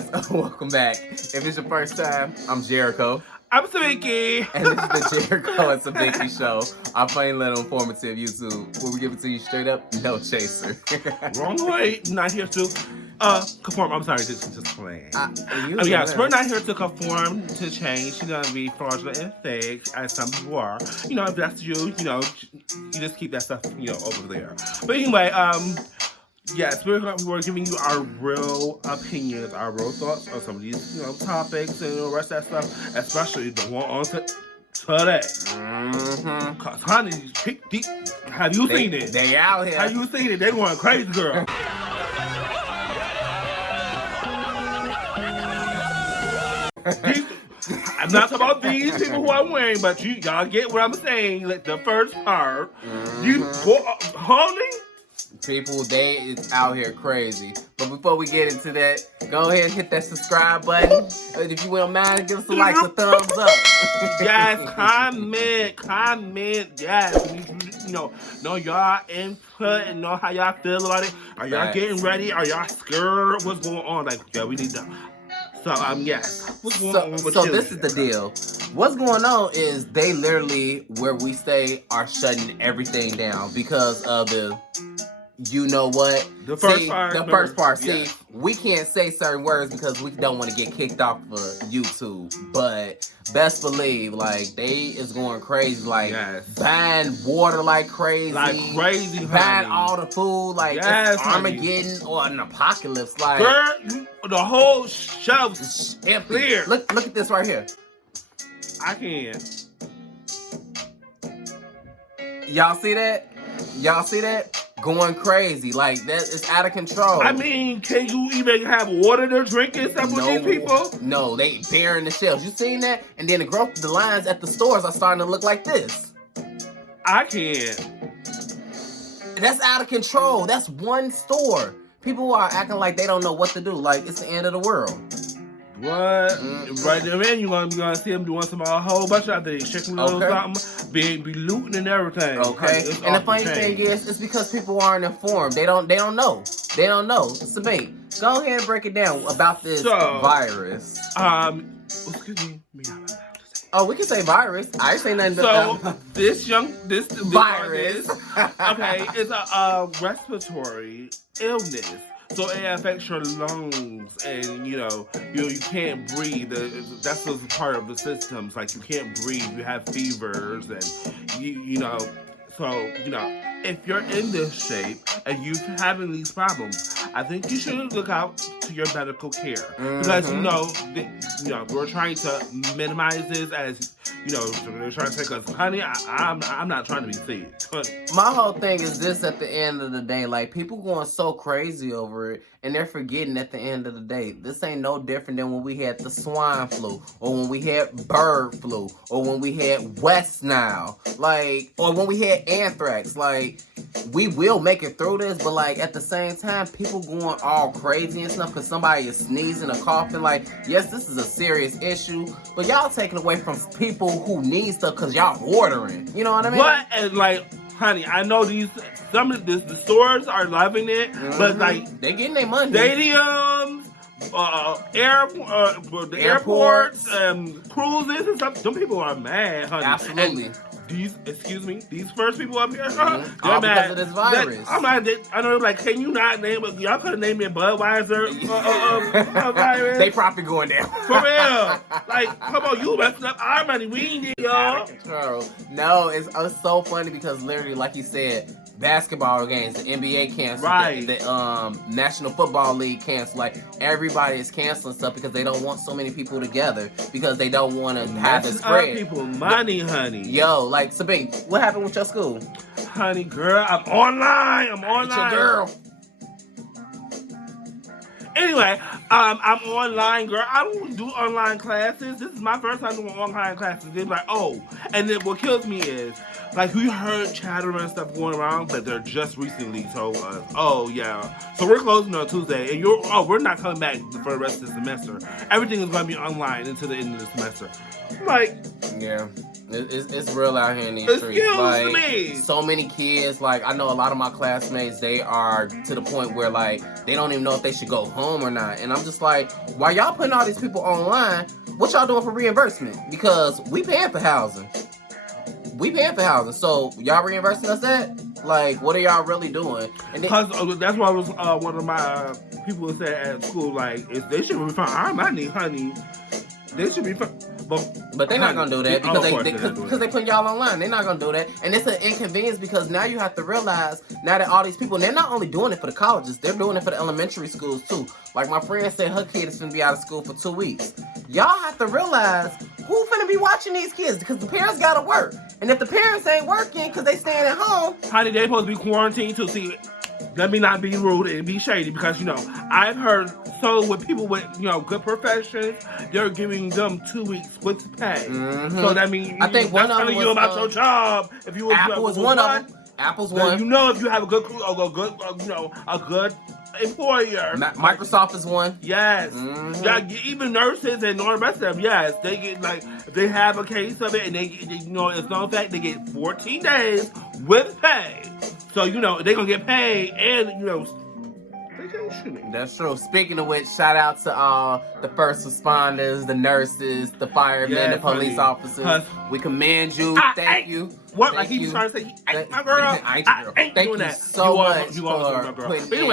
guys, welcome back. If it's your first time, I'm Jerico. I'm Sabinky. And this is the Jerico and Sabinky show, our funny little informative YouTube, where we give it to you straight up, no chaser. Wrong way. Not here to conform. I'm sorry, this is just playing. Yes, we're not here to conform to change. You're going to be fraudulent and fake, as some people are. You know, if that's you, you just keep that stuff, over there. But anyway, yes, we're giving you our real opinions, our real thoughts on some of these, topics and the rest of that stuff, especially the one on today. Cause honey, have you seen it? They out here. Have you seen it? They going crazy, girl. I'm not talking about these people who I'm wearing, but y'all get what I'm saying. Like the first part, honey. People, they is out here crazy. But before we get into that, go ahead and hit that subscribe button. And if you don't mind, give us a like, a thumbs up. Yes, comment, yes. Know y'all input and know how y'all feel about it. Are y'all getting ready? Are y'all scared? What's going on? Like, yeah, we need to. So, yes. What's going on with so this is the deal. What's going on is they literally, where we stay, are shutting everything down because of the... You know what? The first part. See, we can't say certain words because we don't want to get kicked off of YouTube. But best believe, like, they is going crazy. Like, buying water like crazy. Buying all the food. Like, it's Armageddon or an apocalypse. Like, girl, the whole shelf's empty. Clear. Look at this right here. I can. Y'all see that? Y'all see that? Going crazy, like that is out of control. I mean, can you even have water to drink and stuff with these people? No, they bearing the shelves. You seen that? And then the lines at the stores are starting to look like this. I can't. That's out of control. That's one store. People are acting like they don't know what to do. Like it's the end of the world. What? Right there, you're gonna see them doing a whole bunch of things, shaking a little something, be looting and everything. Okay. And the funny thing is, it's because people aren't informed. They don't know. They don't know. Sabine, go ahead and break it down about this virus. Excuse me. Oh, we can say virus. I ain't say nothing. This virus, okay, it's a respiratory illness. So it affects your lungs, and you can't breathe. That's just part of the systems. Like you can't breathe. You have fevers, and if you're in this shape and you're having these problems, I think you should look out to your medical care because we're trying to minimize this as they're trying to take us. Honey, I'm not trying to be sick. Honey. My whole thing is this: at the end of the day, like people going so crazy over it, and they're forgetting at the end of the day, this ain't no different than when we had the swine flu, or when we had bird flu, or when we had West Nile, or when we had anthrax. Like, we will make it through this, but like at the same time, people going all crazy and stuff because somebody is sneezing or coughing. Like, yes, this is a serious issue, but y'all taking away from people who need stuff because y'all ordering. You know what I mean? What? And honey, I know some of the stores are loving it, but they getting their money. Stadiums, the airports, cruises and stuff. Some people are mad, honey. Absolutely. And these first people up here, all they're mad because of this virus. I know, can you not name it? Y'all could have named it Budweiser virus. They probably going down. For real. Come on, you messing up our money. We ain't it, y'all. No, it's so funny because literally, like you said, basketball games, the NBA canceled, the National Football League canceled. Like, everybody is canceling stuff because they don't want so many people together because they don't want to have the spread. People money, honey. Yo, Sabine, what happened with your school? Honey, girl, I'm online. It's your girl. Anyway, I'm online, girl. I don't do online classes. This is my first time doing online classes. They're like, and then what kills me is, we heard chatter and stuff going around, but they're just recently told us, so we're closing on Tuesday, and we're not coming back for the rest of the semester. Everything is going to be online until the end of the semester. Yeah. It's real out here in these streets. Excuse Like, me. so many kids. Like, I know a lot of my classmates. They are to the point where like they don't even know if they should go home or not. And I'm just like, why y'all putting all these people online? What y'all doing for reimbursement? Because we paying for housing. So y'all reimbursing us that? Like, what are y'all really doing? And then, that's why I was one of my people said at school, like, they should refund our money, honey. They should be, but they're not gonna do that because they put y'all online. They're not gonna do that, and it's an inconvenience because now you have to realize now that all these people, they're not only doing it for the colleges, they're doing it for the elementary schools too. Like my friend said, her kid is gonna be out of school for 2 weeks. Y'all have to realize who's gonna be watching these kids because the parents gotta work, and if the parents ain't working because they staying at home, honey, they supposed to be quarantined too. See, let me not be rude and be shady because I've heard with people with good professions, they're giving them 2 weeks with pay. Mm-hmm. So that means I think one of them you about your job. If you Apple was one of them. Apple's one. If you have a good employer. Microsoft is one. Yes. Mm-hmm. Yeah, even nurses and all the rest of them. Yes, they get if they have a case of it and they it's no fact they get 14 days with pay. So they're gonna get paid and That's true. Speaking of which, shout out to all the first responders, the nurses, the firemen, the police officers. We commend you. Thank you. What? Like he was trying to say, my girl. Thank you so much for putting in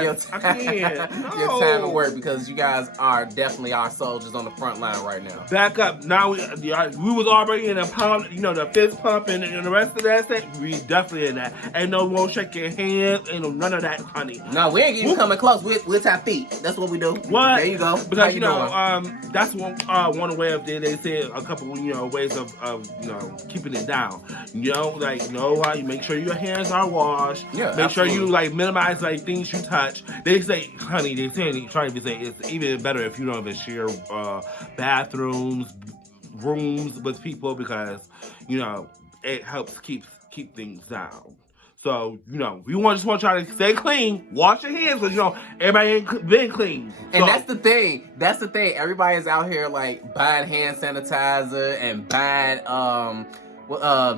your time to work because you guys are definitely our soldiers on the front line right now. Back up. Now we was already in a pump, the fist pump and the rest of that thing. We definitely in that. Ain't no more shaking hands. Ain't none of that, honey. No, we ain't even coming close. We'll tap feet. That's what we do. What? There you go. Because that's one way of they said a couple ways of keeping it down. You make sure your hands are washed. Yeah, make sure you minimize things you touch. They say, honey, trying to say it's even better if you don't even share bathrooms, rooms with people because it helps keep things down. So, we just want y'all to stay clean, wash your hands, because, everybody ain't been clean. And that's the thing. Everybody's out here, buying hand sanitizer and buying,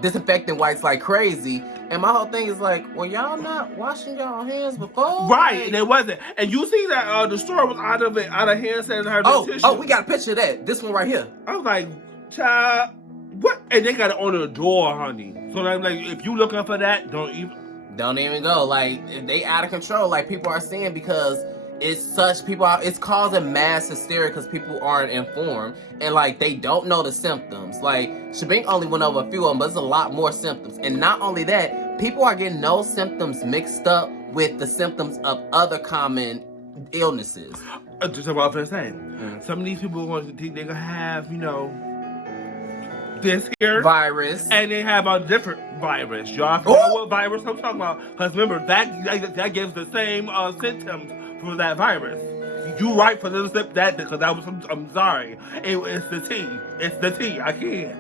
disinfectant wipes like crazy. And my whole thing is well, y'all not washing y'all hands before? Right, and it wasn't. And you see that the store was out of hand sanitizer. Oh, we got a picture of that. This one right here. I was like, child, what? And they got it on the door, honey. So if you looking for that, don't even go. They out of control. People are seeing because it's causing mass hysteria because people aren't informed and they don't know the symptoms. Sabinky only went over a few of them, but there's a lot more symptoms. And not only that, people are getting those symptoms mixed up with the symptoms of other common illnesses. Just about to say, some of these people they're gonna have this here virus, and they have a different virus. Y'all know what virus I'm talking about? Because remember that gives the same symptoms for that virus. You right for this that because I'm sorry. It's the T. It's the T. I can't.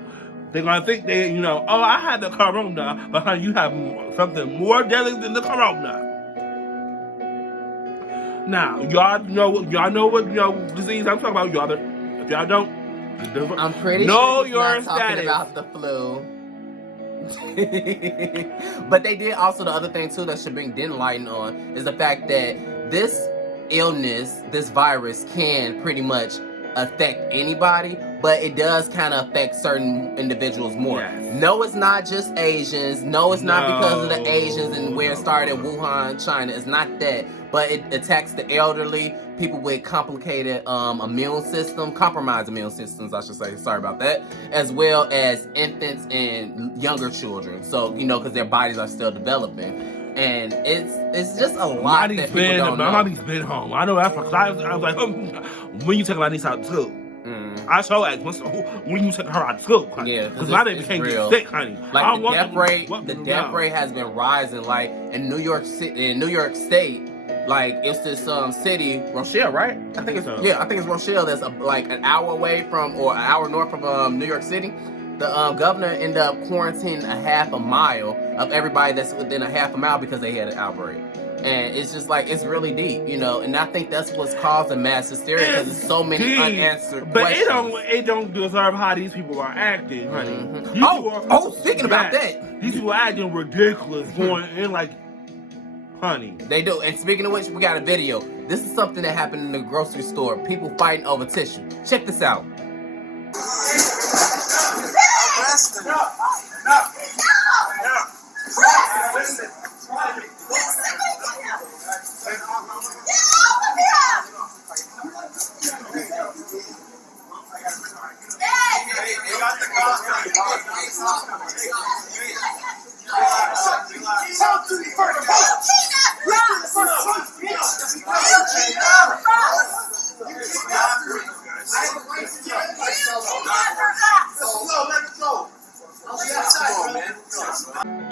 They're gonna think I had the corona, but honey, you have something more deadly than the corona. Now, y'all know what disease I'm talking about, y'all. If y'all don't, I'm pretty sure you're not talking about the flu. But they did also the other thing too that Sabinky didn't lighten on is the fact that this illness, this virus can pretty much affect anybody, but it does kind of affect certain individuals more. Yes. No, it's not just Asians. No, it's not because of the Asians and where it started in Wuhan, China. It's not that. But it attacks the elderly, people with complicated compromised immune systems, I should say. Sorry about that. As well as infants and younger children. So, because their bodies are still developing. And it's just a lot that people don't know. My mommy's been home. I know that's because I was like, when you take my niece out to school? I saw when you took her out of school. Yeah, because my baby can't get sick, honey. The death rate has been rising. In New York State, it's this city, Rochelle, right? I think it's Rochelle. That's an hour away from or an hour north of New York City. The governor ended up quarantining a half a mile of everybody that's within a half a mile because they had an outbreak. And it's just like, it's really deep, you know. And I think that's what's causing mass hysteria because there's so many unanswered questions. But it don't deserve how these people are acting, honey. Mm-hmm. Speaking about that, these people are acting ridiculous, going in like, honey. They do. And speaking of which, we got a video. This is something that happened in the grocery store. People fighting over tissue. Check this out.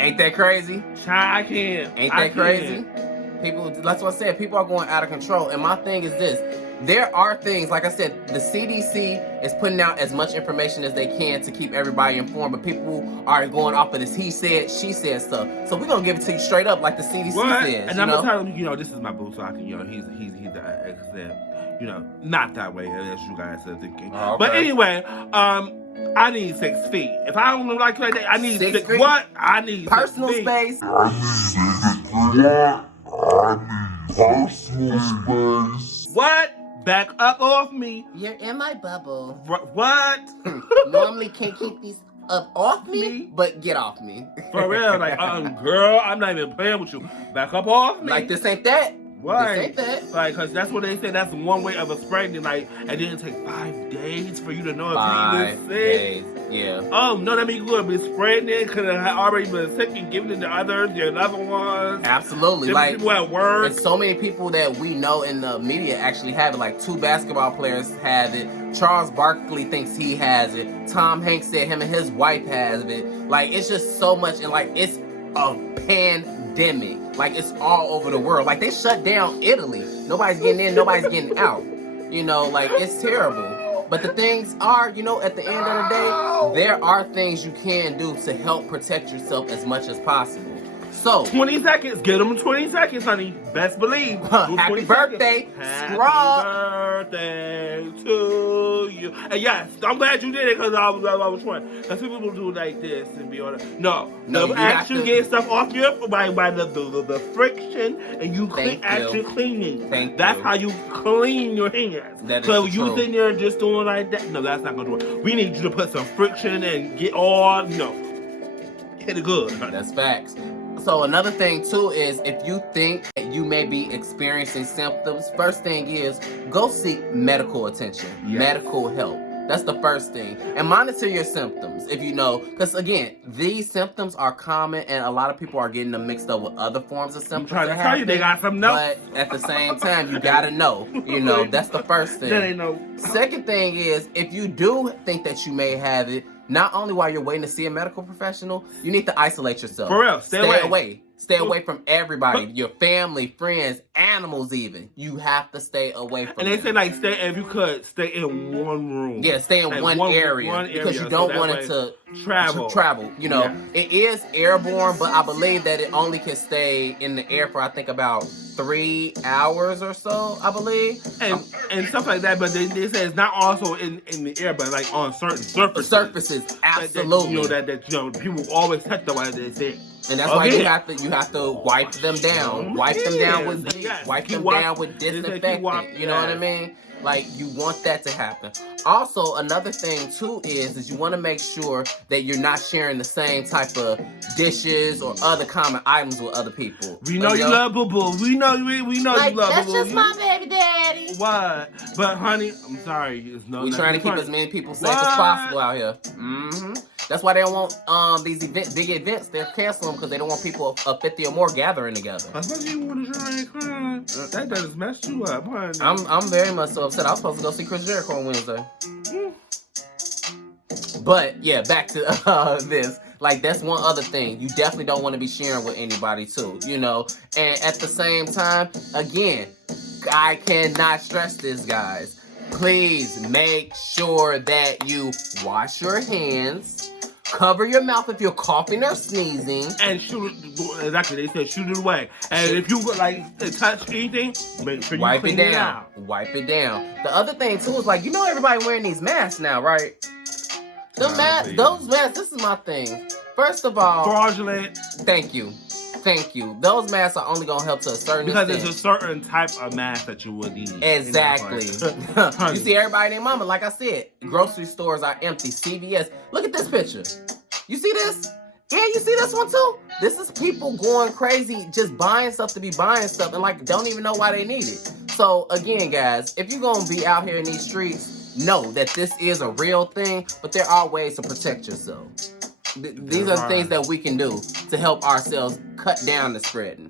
Ain't that crazy? I can't. Ain't that crazy? People, that's what I said. People are going out of control. And my thing is this. There are things, like I said, the CDC is putting out as much information as they can to keep everybody informed, but people are going off of this he said, she said stuff. So we're going to give it to you straight up like the CDC says. And I'm going to tell him, this is my boo, so I can, he's the extent, not that way as you guys are thinking. Oh, okay. But anyway, I need 6 feet. If I don't like that, I need 6 feet. What? I need personal space. Personal space. What? Back up off me. You're in my bubble. What? Normally can't keep these up off me, but get off me. For real, like, girl, I'm not even playing with you. Back up off me. Like, this ain't that. Right. This ain't that. Like, because that's what they say. That's one way of a spreading. Like, it didn't take 5 days for you to know if you even sick. Days. Yeah. Oh, no, that means you could be spreading it because it had already been sick and giving it to others, your loved ones. Absolutely. Like, people at work. And so many people that we know in the media actually have it. Like, 2 basketball players have it. Charles Barkley thinks he has it. Tom Hanks said him and his wife has it. Like, it's just so much. And, like, it's a pandemic. Like, it's all over the world. Like, they shut down Italy. Nobody's getting in, nobody's getting out. You know, like, it's terrible. But the things are, at the end of the day, there are things you can do to help protect yourself as much as possible. So 20 seconds. Give them 20 seconds, honey. Best believe. Happy birthday, Scrub. Happy birthday to you. And yes, I'm glad you did it because I was trying. Because people will do like this and be on it. No, you actually get stuff off your by the friction and you actually cleaning. That's how you clean your hands. That is so the you truth. sitting there just doing like that. No, that's not gonna work. We need you to put some friction and get all hit it good. Honey. That's facts. So another thing too is if you think that you may be experiencing symptoms, first thing is go seek medical attention, medical help. That's the first thing. And monitor your symptoms if you know, because again, these symptoms are common and a lot of people are getting them mixed up with other forms of symptoms. I'm trying to tell you, they got some notes. But at the same time, you gotta know. That's the first thing. That ain't no. Second thing is if you do think that you may have it, not only while you're waiting to see a medical professional, you need to isolate yourself. For real, stay away. Stay away from everybody, your family, friends, animals even. You have to stay away from them. And they say like if you could, stay in one room. Yeah, stay in one area because you don't want it to travel. It is airborne, but I believe that it only can stay in the air for I think about 3 hours or so, I believe. And stuff like that, but they say it's not also in the air, but like on certain surfaces. Absolutely. That people always touch the way they say. And that's why you have to wipe them down. Wipe them down with bleach. Wipe them down with disinfectant. You know what I mean? Like, you want that to happen. Also, another thing too is you want to make sure that you're not sharing the same type of dishes or other common items with other people. We know you love Boo Boo. We know you love Boo Boo. That's just my baby daddy. What? But honey, I'm sorry. We're trying to keep as many people safe as possible out here. Mm-hmm. That's why they don't want these big events. They're canceling them because they don't want people of 50 or more gathering together. I thought you wanted to try and cry. That does mess you up, honey. I'm very much so upset. I was supposed to go see Chris Jericho on Wednesday. But yeah, back to this. Like, that's one other thing. You definitely don't want to be sharing with anybody too, And at the same time, again, I cannot stress this, guys. Please make sure that you wash your hands. Cover your mouth if you're coughing or sneezing. And shoot it. Exactly, they said shoot it away. And if you touch anything, make sure you wipe clean it it down. out. Wipe it down. The other thing too is everybody wearing these masks now, right? Those masks. This is my thing. First of all, fraudulent. Thank you. Those masks are only gonna help to a certain extent. Because it's a certain type of mask that you would need. Exactly. You see everybody and their mama, like I said, grocery stores are empty. CVS. Look at this picture. You see this? Yeah, you see this one too? This is people going crazy, just buying stuff to be buying stuff and don't even know why they need it. So again, guys, if you're gonna be out here in these streets, know that this is a real thing, but there are ways to protect yourself. These are the things that we can do to help ourselves cut down the spreading.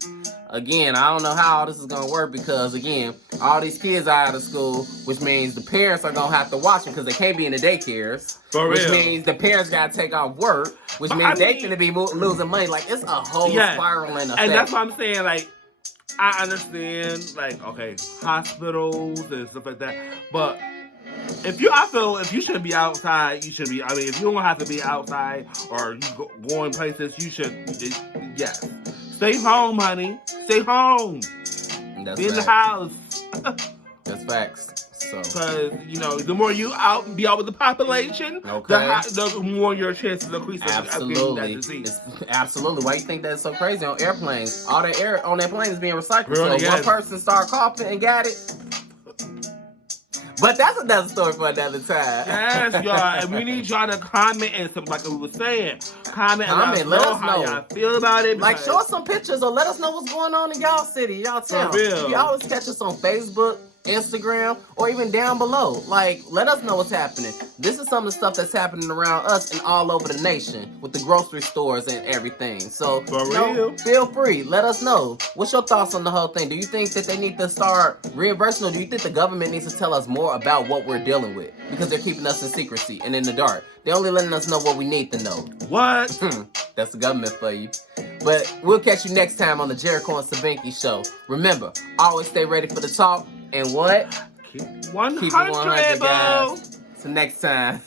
Again, I don't know how all this is going to work because, again, all these kids are out of school, which means the parents are going to have to watch them because they can't be in the daycares. Which means the parents got to take off work, which means they're going to be losing money. It's a whole spiraling effect. And that's what I'm saying, I understand, okay, hospitals and stuff like that, but if you should be outside, you should be. I mean, if you don't have to be outside or you going places, you should. Yes, stay home, honey. Stay home. That's be in the house. That's facts. So, because the more you be out with the population, the more your chances increase. Absolutely. Absolutely. Why you think that's so crazy on airplanes? All that air on that plane is being recycled. Really, so one person start coughing and got it. But that's another story for another time. Yes, y'all. And we need y'all to comment and stuff like we were saying. Comment and let us know how y'all feel about it. Show us some pictures or let us know what's going on in y'all city, y'all town. For real. You always catch us on Facebook, Instagram, or even down below. Let us know what's happening. This is some of the stuff that's happening around us and all over the nation with the grocery stores and everything. So, feel free. Let us know. What's your thoughts on the whole thing? Do you think that they need to start reimbursing, or do you think the government needs to tell us more about what we're dealing with? Because they're keeping us in secrecy and in the dark. They're only letting us know what we need to know. What? That's the government for you. But we'll catch you next time on the Jerico and Sabinky show. Remember, always stay ready for the talk. And what? Keep 100, Keep it 100, guys. Till next time.